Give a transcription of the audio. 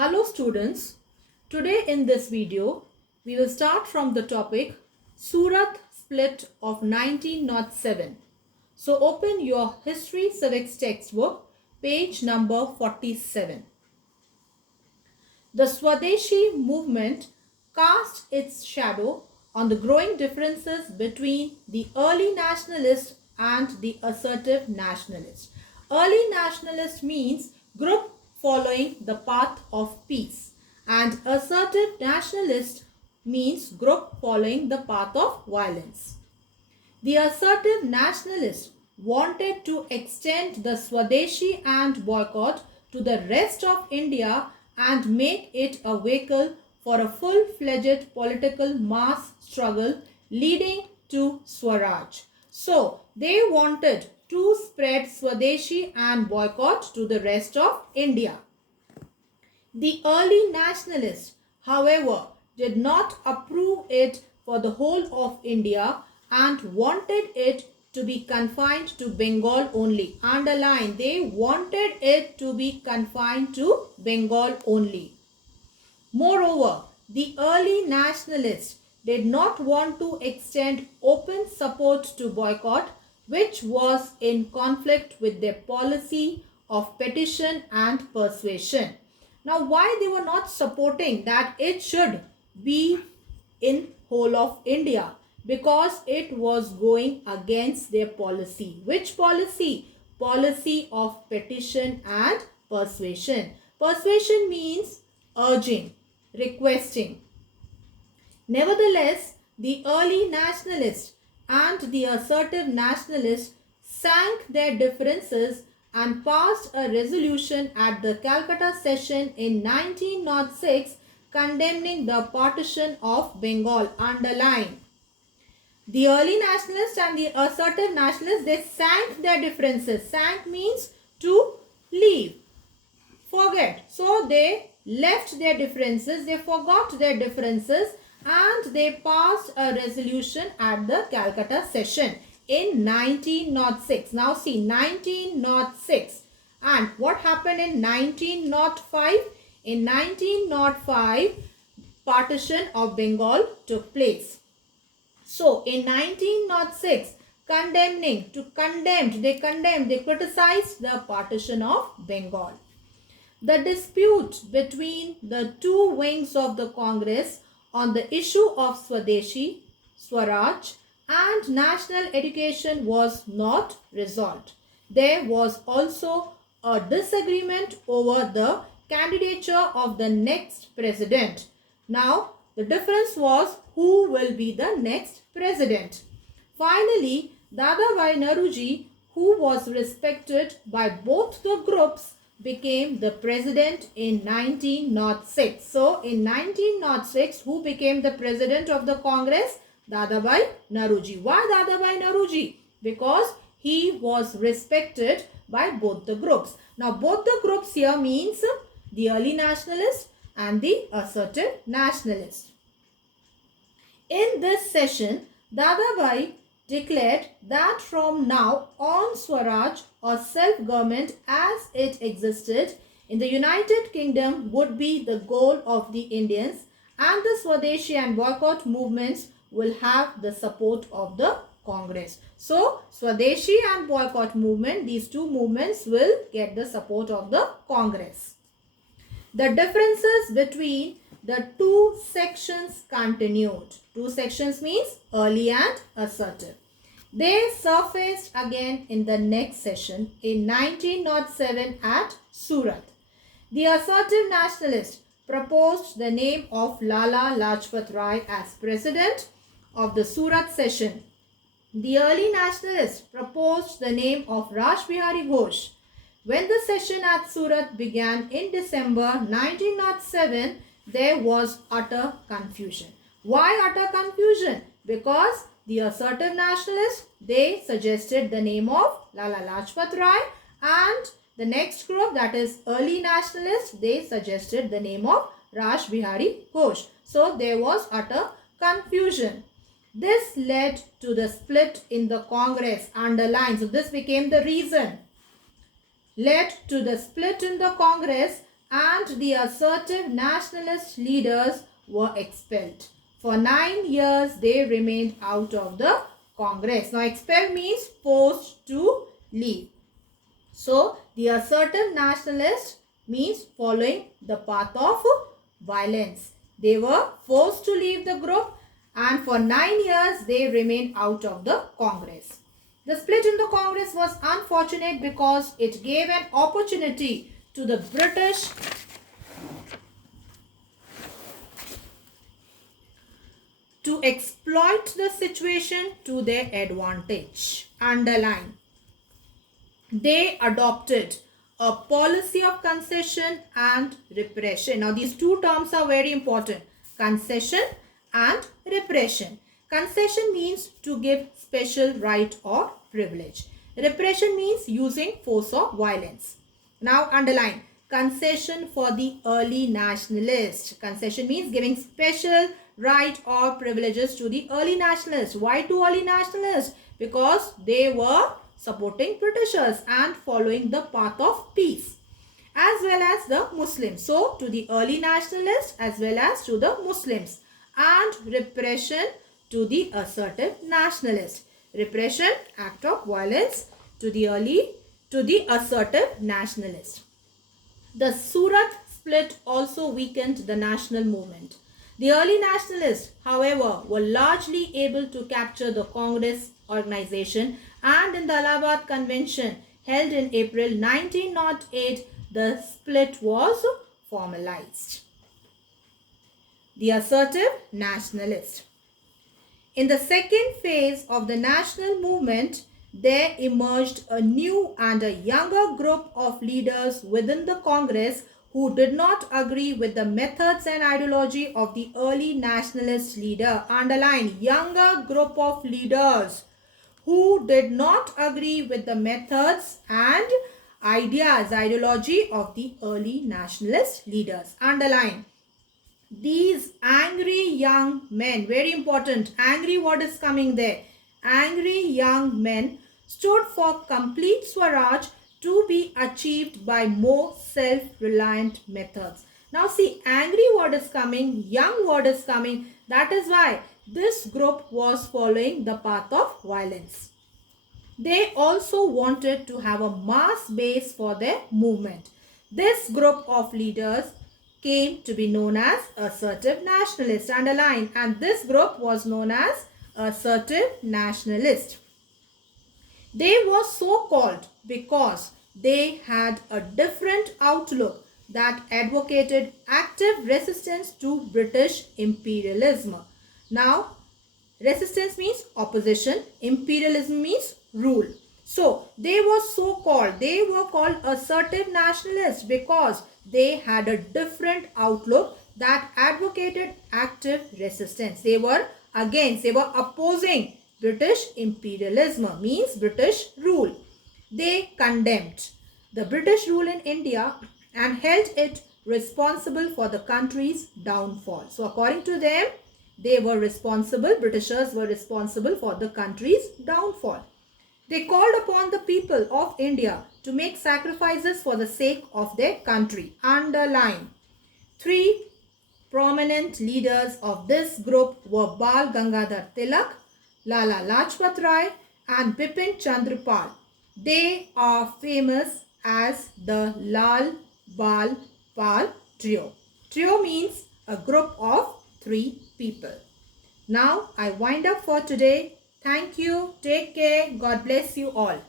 Hello students, today in this video we will start from the topic Surat Split of 1907. So open your History Civics textbook, page number 47. The Swadeshi movement cast its shadow on the growing differences between the early nationalists and the assertive nationalists. Early nationalist means group following the path of peace, and assertive nationalist means group following the path of violence. The assertive nationalists wanted to extend the Swadeshi and boycott to the rest of India and make it a vehicle for a full-fledged political mass struggle leading to Swaraj. So, they wanted to spread Swadeshi and boycott to the rest of India. The early nationalists, however, did not approve it for the whole of India and wanted it to be confined to Bengal only. Underline, they wanted it to be confined to Bengal only. Moreover, the early nationalists did not want to extend open support to boycott, which was in conflict with their policy of petition and persuasion. Now, why they were not supporting that it should be in whole of India? Because it was going against their policy. Which policy? Policy of petition and persuasion. Persuasion means urging, requesting. Nevertheless, the early nationalists and the assertive nationalists sank their differences and passed a resolution at the Calcutta session in 1906 condemning the partition of Bengal. Underline. The early nationalists and the assertive nationalists, they sank their differences. Sank means to leave, forget. So they left their differences, they forgot their differences, and they passed a resolution at the Calcutta session in 1906. Now see, 1906. And what happened in 1905? In 1905, partition of Bengal took place. So, in 1906, they criticized the partition of Bengal. The dispute between the two wings of the Congress on the issue of Swadeshi, Swaraj and national education was not resolved. There was also a disagreement over the candidature of the next president. Now, the difference was who will be the next president. Finally, Dadabhai Naoroji, who was respected by both the groups, became the president in 1906. So, in 1906, who became the president of the Congress? Dadabhai Naoroji. Why Dadabhai Naoroji? Because he was respected by both the groups. Now, both the groups here means the early nationalists and the assertive nationalists. In this session, Dadabhai declared that from now on Swaraj or self-government as it existed in the United Kingdom would be the goal of the Indians, and the Swadeshi and boycott movements will have the support of the Congress. So, Swadeshi and boycott movement, these two movements will get the support of the Congress. The differences between the two sections continued. Two sections means early and assertive. They surfaced again in the next session in 1907 at Surat. The assertive nationalists proposed the name of Lala Lajpat Rai as president of the Surat session. The early nationalists proposed the name of Raj Bihari Ghosh. When the session at Surat began in December 1907, there was utter confusion. Why utter confusion? Because the assertive nationalists, they suggested the name of Lala Lajpat Rai, and the next group, that is early nationalists, they suggested the name of Raj Bihari Ghosh. So there was utter confusion. This led to the split in the Congress. Underline. So this became the reason. Led to the split in the Congress and the assertive nationalist leaders were expelled. For 9 years, they remained out of the Congress. Now, expel means forced to leave. So, the assertive nationalist means following the path of violence. They were forced to leave the group, and for 9 years, they remained out of the Congress. The split in the Congress was unfortunate because it gave an opportunity to the British to exploit the situation to their advantage. Underline. They adopted a policy of concession and repression. Now, these two terms are very important. Concession and repression. Concession means to give special right or privilege. Repression means using force or violence. Now, underline. Concession for the early nationalists. Concession means giving special right or privileges to the early nationalists. Why to early nationalists? Because they were supporting Britishers and following the path of peace, as well as the Muslims. So, to the early nationalists as well as to the Muslims, and repression to the assertive nationalists. Repression, act of violence to the assertive nationalists. The Surat split also weakened the national movement. The early nationalists, however, were largely able to capture the Congress organization, and in the Allahabad Convention held in April 1908, the split was formalized. The assertive nationalist. In the second phase of the national movement, there emerged a new and a younger group of leaders within the Congress who did not agree with the methods and ideology of the early nationalist leader. Underline, younger group of leaders who did not agree with the methods and ideology of the early nationalist leaders. Underline, these angry young men, very important, angry word is coming there. Angry young men stood for complete Swaraj to be achieved by more self-reliant methods. Now see, angry word is coming, young word is coming. That is why this group was following the path of violence. They also wanted to have a mass base for their movement. This group of leaders came to be known as Assertive Nationalists. Underline, and this group was known as Assertive Nationalists. They were so called because they had a different outlook that advocated active resistance to British imperialism. Now, resistance means opposition, imperialism means rule. So, they were called assertive nationalists because they had a different outlook that advocated active resistance. They were opposing British imperialism, means British rule. They condemned the British rule in India and held it responsible for the country's downfall. So, according to them, Britishers were responsible for the country's downfall. They called upon the people of India to make sacrifices for the sake of their country. Underline, 3 prominent leaders of this group were Bal Gangadhar Tilak, Lala Lajpat Rai and Bipin Chandrapal. They are famous as the Lal Bal Pal trio. Trio means a group of 3 people. Now I wind up for today. Thank you. Take care. God bless you all.